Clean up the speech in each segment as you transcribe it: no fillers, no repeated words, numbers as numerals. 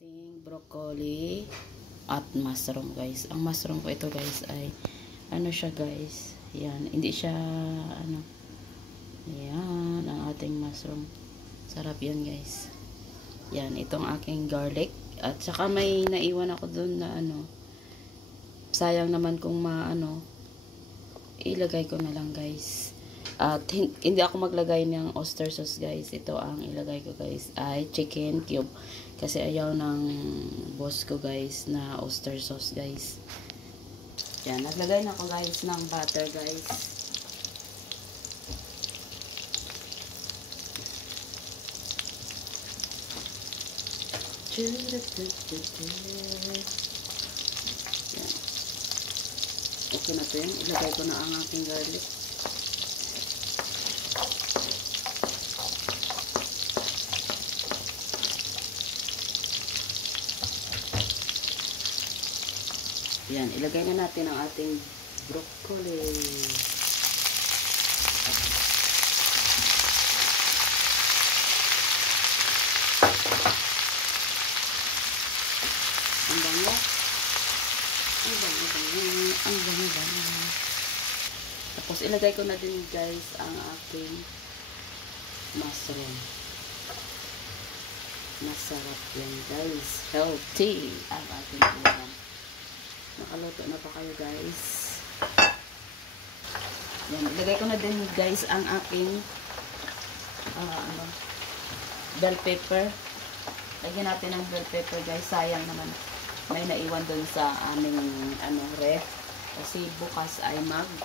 ating broccoli at mushroom guys. Ang mushroom ko ito guys ay ano siya guys. Yan, hindi siya ano. Yan, ang ating mushroom. Sarap yan guys. Yan, itong aking garlic. At saka may naiwan ako dun na ano. Sayang naman kung maano. Ilagay ko na lang guys. At hindi ako maglagay ng oyster sauce guys. Ito ang ilagay ko guys ay chicken cube. Kasi ayaw ng boss ko guys na oyster sauce guys. Yan, naglagay na ako guys ng butter guys. Yan. Okay na ito yun. Ilagay ko na ang aking garlic. Yan, ilagay na natin ang ating broccoli. Ang bango. Ang bango. Tapos ilagay ko na din guys ang ating mushroom. Masarap yan guys. Healthy ang ating ulam. Nakaluto na pa kayo guys. Yan, ilagay ko na din guys ang aking bell pepper. Lagyan natin ng bell pepper guys. Sayang naman. May naiwan dun sa aming ref. Kasi bukas ay mag-market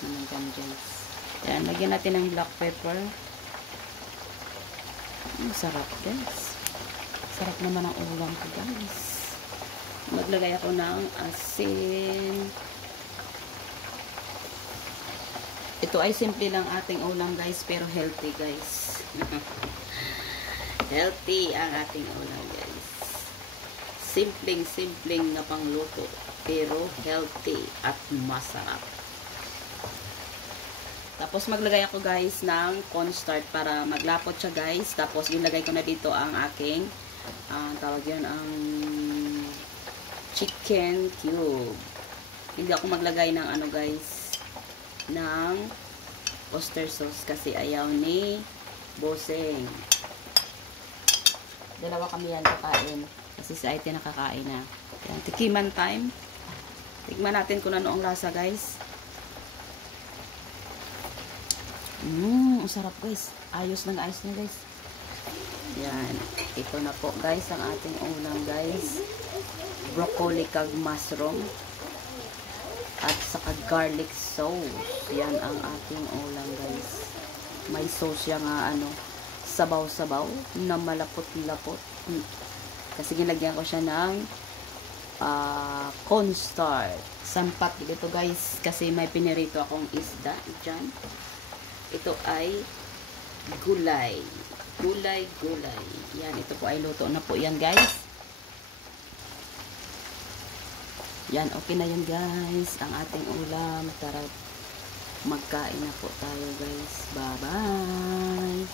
naman kami guys. Yan, lagyan natin ng black pepper. Sarap guys. Sarap naman ang ulam ko guys. Maglagay ako ng asin. Ito ay simple lang ating ulam guys, pero healthy guys. Healthy ang ating ulam guys. Simpleng na pangluto, pero healthy at masarap. Tapos maglagay ako guys ng cornstarch para maglapot siya guys. Tapos ilagay ko na dito ang aking tawag yun ang chicken cube. Hindi ako maglagay ng guys ng oyster sauce kasi ayaw ni Boseng. Dalawa kami yan kakain kasi si Aite nakakain na. Yan, tikiman time. Tikman natin kung ano ang lasa guys. Ang sarap guys. Ayos na guys. Yan, ito na po guys ang ating ulam guys. Broccoli kag mushroom at saka garlic sauce. Yan ang ating ulam guys. May sauce siya nga sabaw-sabaw na malapot-lapot. Kasi ginagyan ko siya ng cornstarch. Sampat dito guys kasi may pinirito akong isda dyan. Ito ay gulay. Gulay. Yan, ito po ay luto na po yan guys. Yan, okay na yan guys. Ang ating ulam. Tara, magkain na po tayo guys. Bye-bye.